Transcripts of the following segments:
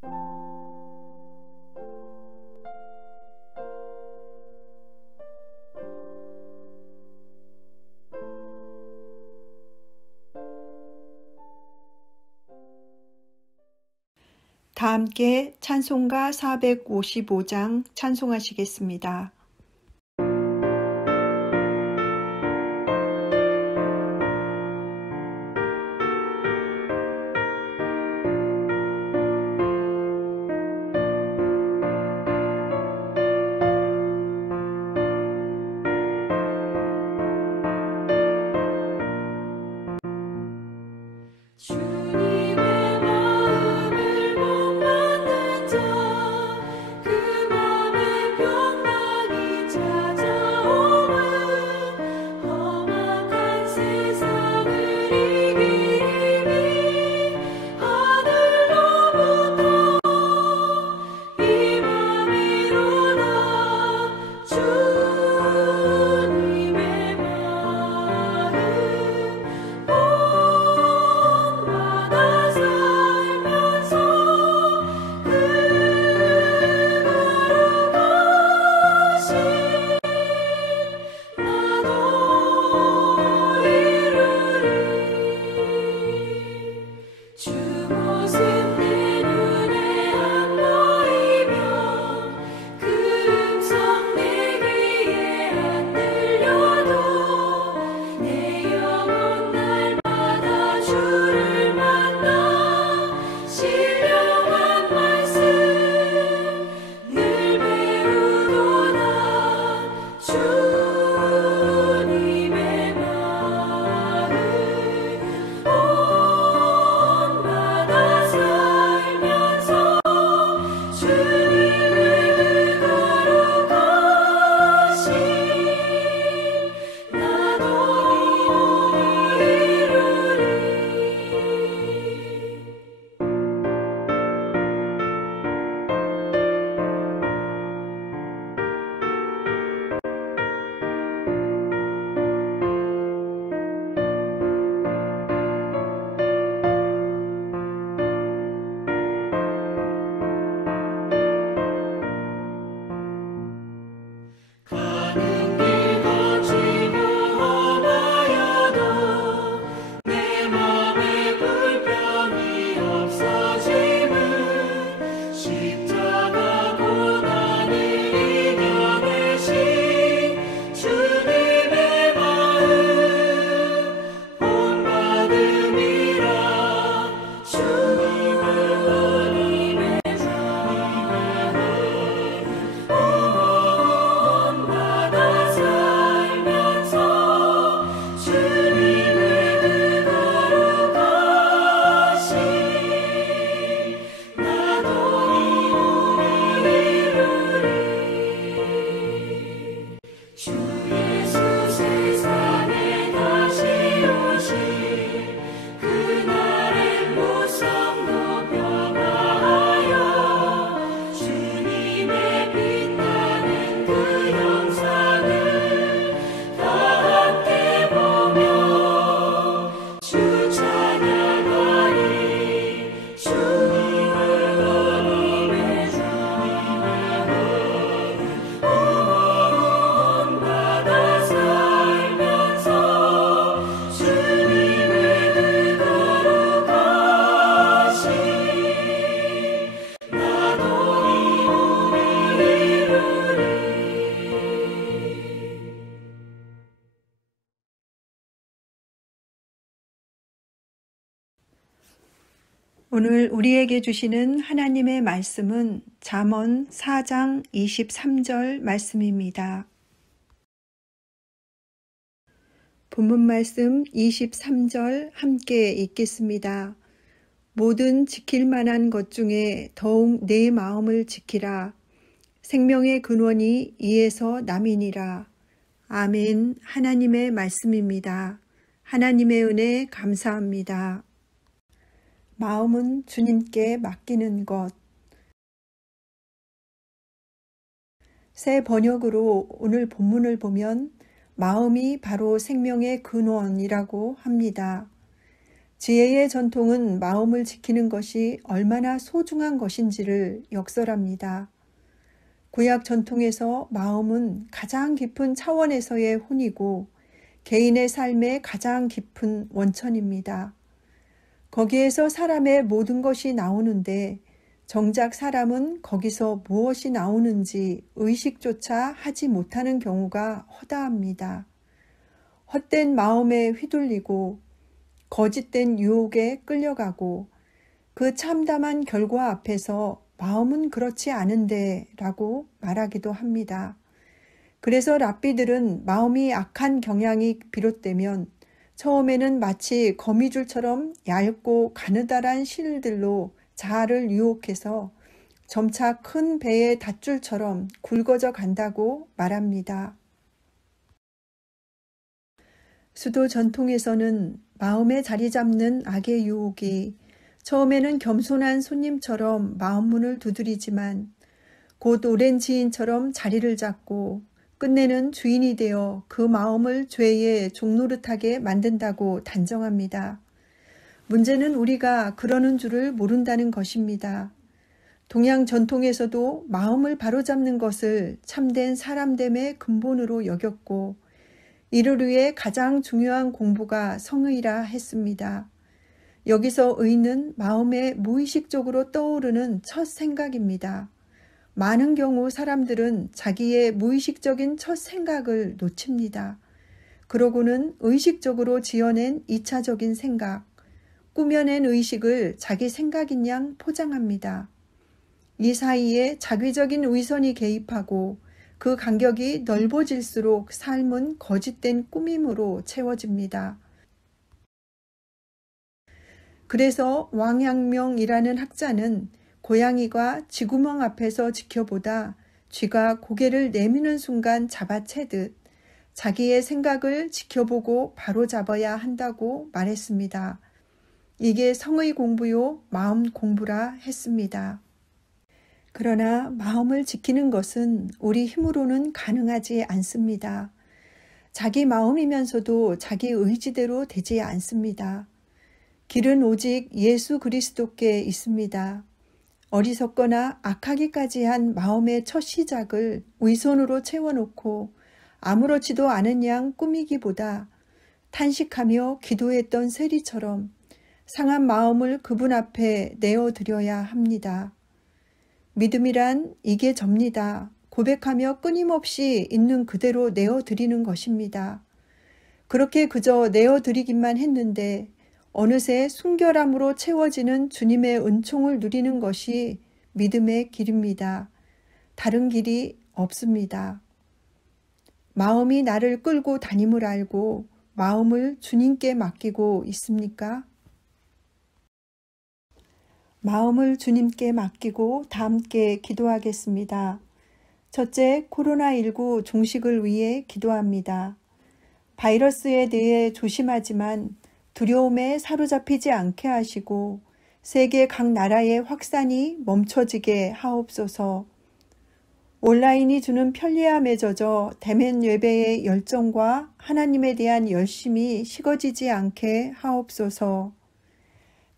다 함께 찬송가 455장 찬송하시겠습니다. 오늘 우리에게 주시는 하나님의 말씀은 잠언 4장 23절 말씀입니다. 본문 말씀 23절 함께 읽겠습니다. 모든 지킬 만한 것 중에 더욱 내 마음을 지키라. 생명의 근원이 이에서 남이니라. 아멘. 하나님의 말씀입니다. 하나님의 은혜 감사합니다. 마음은 주님께 맡기는 것. 새 번역으로 오늘 본문을 보면 마음이 바로 생명의 근원이라고 합니다. 지혜의 전통은 마음을 지키는 것이 얼마나 소중한 것인지를 역설합니다. 구약 전통에서 마음은 가장 깊은 차원에서의 혼이고 개인의 삶의 가장 깊은 원천입니다. 거기에서 사람의 모든 것이 나오는데 정작 사람은 거기서 무엇이 나오는지 의식조차 하지 못하는 경우가 허다합니다. 헛된 마음에 휘둘리고 거짓된 유혹에 끌려가고 그 참담한 결과 앞에서 마음은 그렇지 않은데 라고 말하기도 합니다. 그래서 랍비들은 마음이 악한 경향이 비롯되면 처음에는 마치 거미줄처럼 얇고 가느다란 실들로 자아를 유혹해서 점차 큰 배의 닷줄처럼 굵어져 간다고 말합니다. 수도 전통에서는 마음에 자리 잡는 악의 유혹이 처음에는 겸손한 손님처럼 마음문을 두드리지만 곧 오랜 지인처럼 자리를 잡고 끝내는 주인이 되어 그 마음을 죄의 종노릇하게 만든다고 단정합니다. 문제는 우리가 그러는 줄을 모른다는 것입니다. 동양 전통에서도 마음을 바로잡는 것을 참된 사람됨의 근본으로 여겼고 이를 위해 가장 중요한 공부가 성의라 했습니다. 여기서 의는 마음에 무의식적으로 떠오르는 첫 생각입니다. 많은 경우 사람들은 자기의 무의식적인 첫 생각을 놓칩니다. 그러고는 의식적으로 지어낸 2차적인 생각, 꾸며낸 의식을 자기 생각인 양 포장합니다. 이 사이에 자기적인 위선이 개입하고 그 간격이 넓어질수록 삶은 거짓된 꾸밈으로 채워집니다. 그래서 왕양명이라는 학자는 고양이가 쥐구멍 앞에서 지켜보다 쥐가 고개를 내미는 순간 잡아채듯 자기의 생각을 지켜보고 바로잡아야 한다고 말했습니다. 이게 성의 공부요 마음 공부라 했습니다. 그러나 마음을 지키는 것은 우리 힘으로는 가능하지 않습니다. 자기 마음이면서도 자기 의지대로 되지 않습니다. 길은 오직 예수 그리스도께 있습니다. 어리석거나 악하기까지 한 마음의 첫 시작을 위선으로 채워놓고 아무렇지도 않은 양 꾸미기보다 탄식하며 기도했던 세리처럼 상한 마음을 그분 앞에 내어드려야 합니다. 믿음이란 이게 접니다. 고백하며 끊임없이 있는 그대로 내어드리는 것입니다. 그렇게 그저 내어드리기만 했는데 어느새 순결함으로 채워지는 주님의 은총을 누리는 것이 믿음의 길입니다. 다른 길이 없습니다. 마음이 나를 끌고 다님을 알고 마음을 주님께 맡기고 있습니까? 마음을 주님께 맡기고 다 함께 기도하겠습니다. 첫째, 코로나19 종식을 위해 기도합니다. 바이러스에 대해 조심하지만 두려움에 사로잡히지 않게 하시고 세계 각 나라의 확산이 멈춰지게 하옵소서. 온라인이 주는 편리함에 젖어 대면 예배의 열정과 하나님에 대한 열심이 식어지지 않게 하옵소서.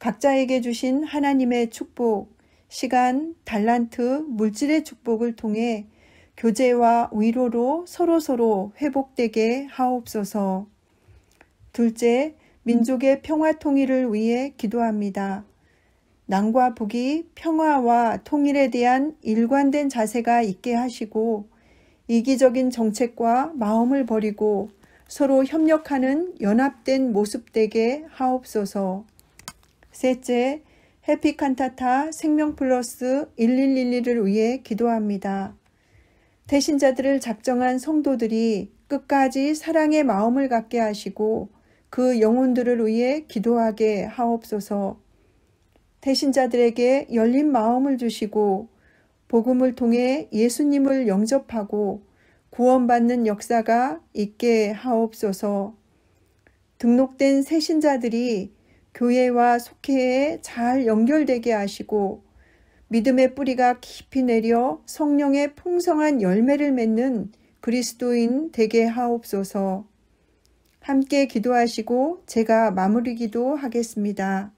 각자에게 주신 하나님의 축복, 시간, 달란트, 물질의 축복을 통해 교제와 위로로 서로서로 회복되게 하옵소서. 둘째, 민족의 평화 통일을 위해 기도합니다. 남과 북이 평화와 통일에 대한 일관된 자세가 있게 하시고 이기적인 정책과 마음을 버리고 서로 협력하는 연합된 모습 되게 하옵소서. 셋째, 해피칸타타 생명플러스 1111을 위해 기도합니다. 태신자들을 작정한 성도들이 끝까지 사랑의 마음을 갖게 하시고 그 영혼들을 위해 기도하게 하옵소서. 태신자들에게 열린 마음을 주시고 복음을 통해 예수님을 영접하고 구원받는 역사가 있게 하옵소서. 등록된 새신자들이 교회와 속회에 잘 연결되게 하시고 믿음의 뿌리가 깊이 내려 성령의 풍성한 열매를 맺는 그리스도인 되게 하옵소서. 함께 기도하시고 제가 마무리 기도 하겠습니다.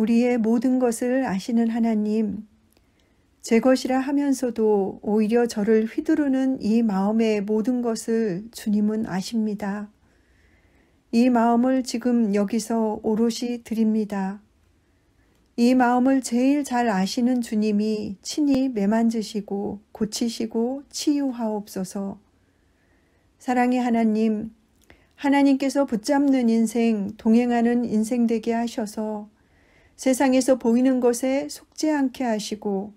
우리의 모든 것을 아시는 하나님, 제 것이라 하면서도 오히려 저를 휘두르는 이 마음의 모든 것을 주님은 아십니다. 이 마음을 지금 여기서 오롯이 드립니다. 이 마음을 제일 잘 아시는 주님이 친히 매만지시고 고치시고 치유하옵소서. 사랑의 하나님, 하나님께서 붙잡는 인생, 동행하는 인생 되게 하셔서 세상에서 보이는 것에 속지 않게 하시고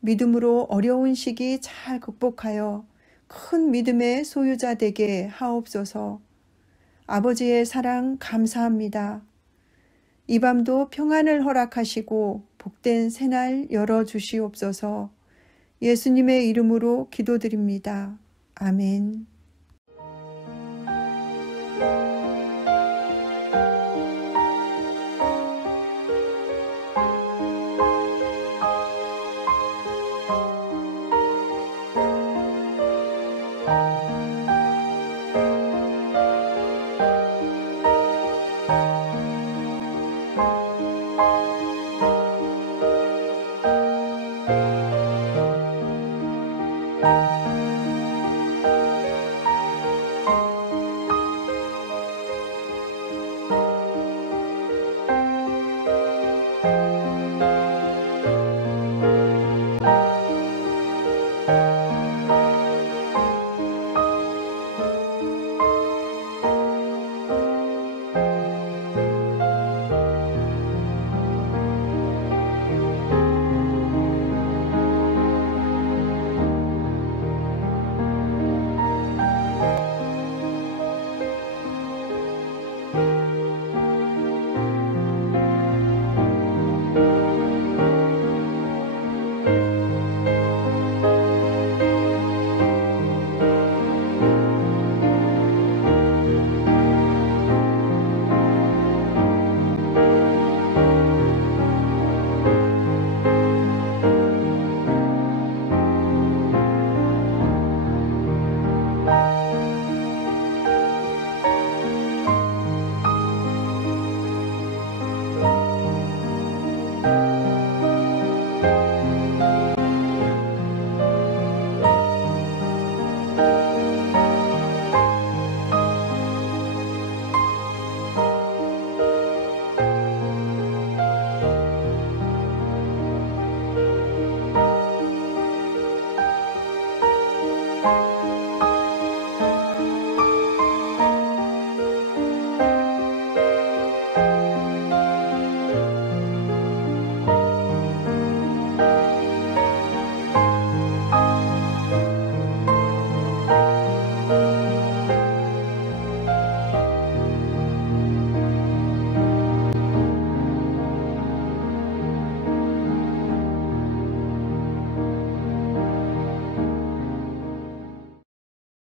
믿음으로 어려운 시기 잘 극복하여 큰 믿음의 소유자 되게 하옵소서. 아버지의 사랑 감사합니다. 이 밤도 평안을 허락하시고 복된 새날 열어주시옵소서. 예수님의 이름으로 기도드립니다. 아멘.